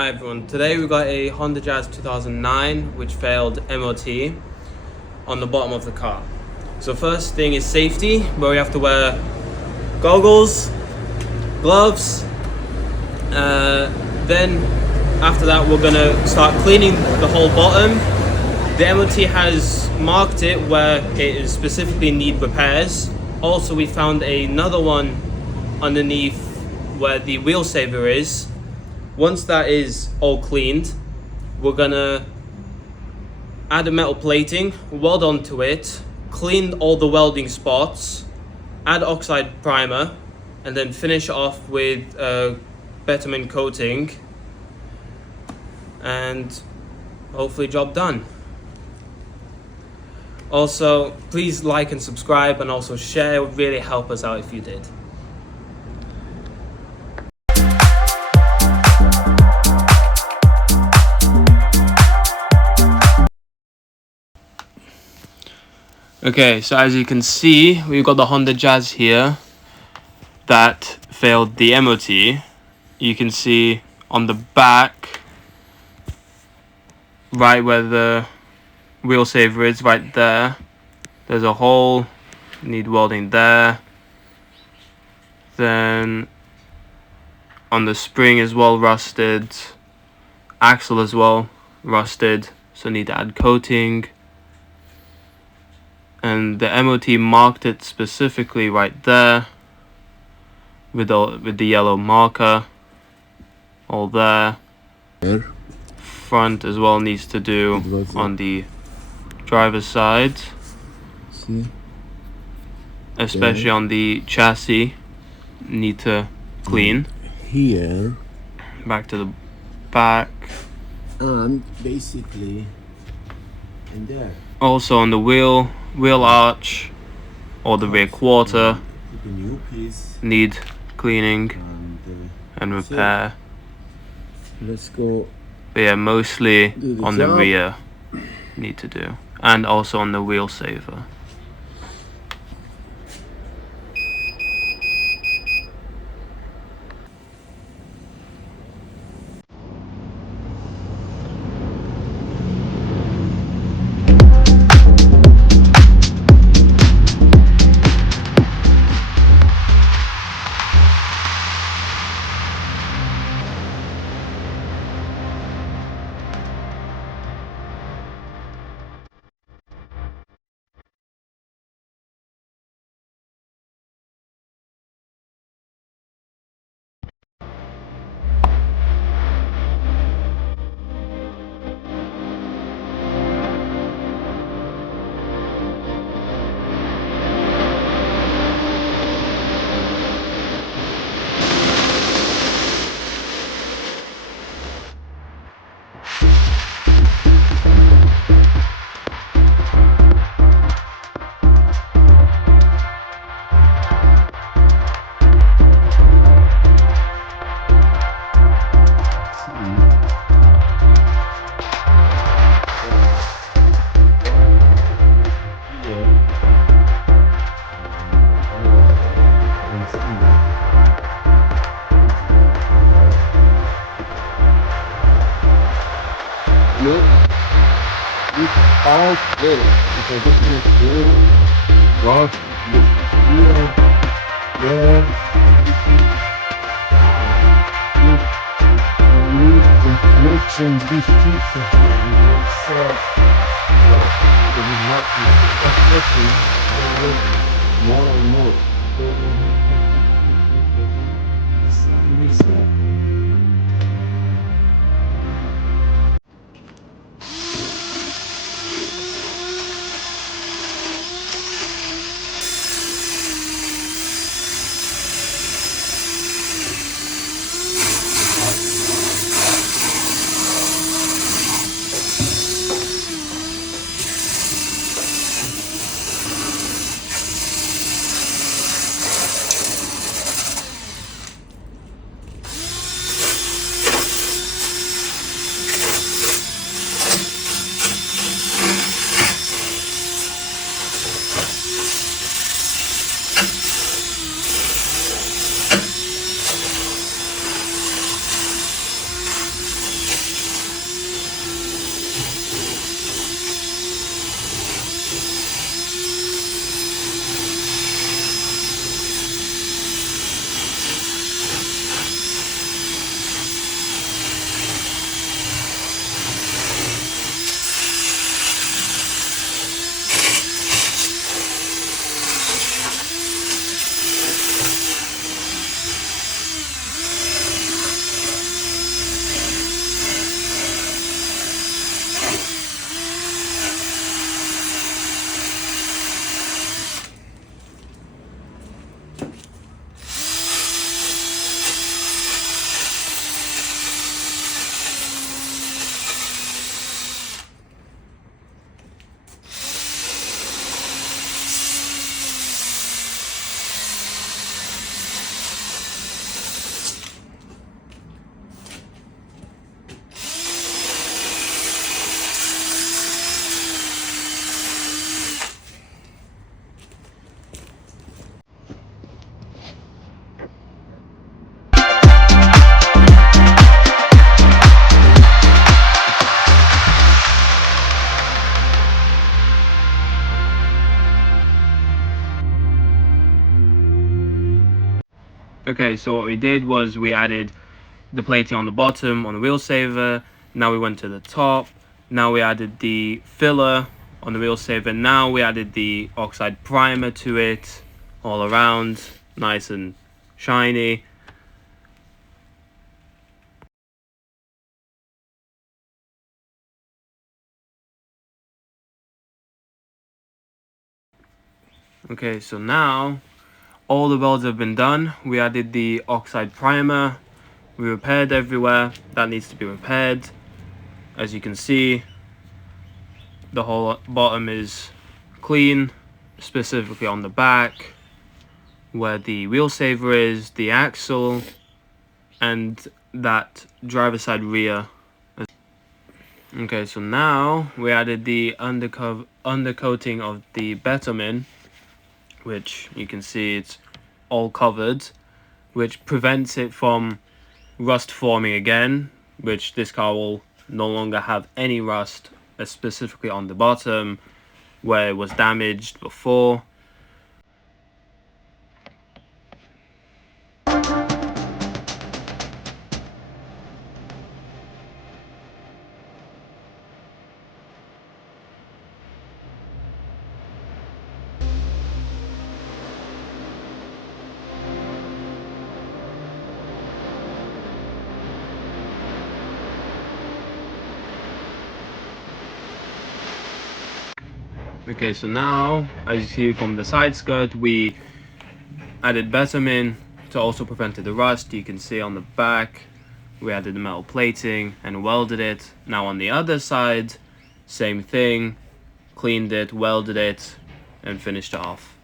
Hi everyone, today we got a Honda Jazz 2009 which failed MOT on the bottom of the car. So first thing is safety, where we have to wear goggles, gloves, then after that we're going to start cleaning the whole bottom. The MOT has marked it where it is specifically need repairs. Also we found another one underneath where the wheel saver is. Once that is all cleaned, we're gonna add a metal plating, weld onto it, clean all the welding spots, add oxide primer, and then finish off with bitumen coating, and hopefully job done. Also, please like and subscribe, and also share. It would really help us out if you did. Okay, so as you can see, we've got the Honda Jazz here that failed the MOT. You can see on the back, right where the wheel saver is, right there, there's a hole, need welding there. Then on the spring as well, rusted. Axle as well, rusted, so need to add coating. And the MOT marked it specifically right there with the yellow marker, all there. Front as well needs to do on the driver's side, especially on the chassis, need to clean. Here back to the back, and basically in there. Also on the wheel arch or the rear quarter need cleaning and repair. Let's go. But yeah, mostly on the job. rear need to do, and also on the wheel saver. Look, it's all good. Because this is good. Rough, real, red, reflection, this pizza. It is not especially more and more. Okay, so what we did was we added the plating on the bottom on the wheel saver. Now we went to the top. Now we added the filler on the wheel saver. Now we added the oxide primer to it all around, nice and shiny. Okay, so now all the welds have been done. We added the oxide primer. We repaired everywhere that needs to be repaired. As you can see, the whole bottom is clean, specifically on the back where the wheel saver is, the axle, and that driver side rear. Okay, so now we added the undercoating of the bitumen, which you can see it's all covered, which prevents it from rust forming again, which this car will no longer have any rust, specifically on the bottom where it was damaged before. Okay, so now, as you see from the side skirt, we added bitumen to also prevent the rust. You can see on the back, we added the metal plating and welded it. Now on the other side, same thing, cleaned it, welded it, and finished it off.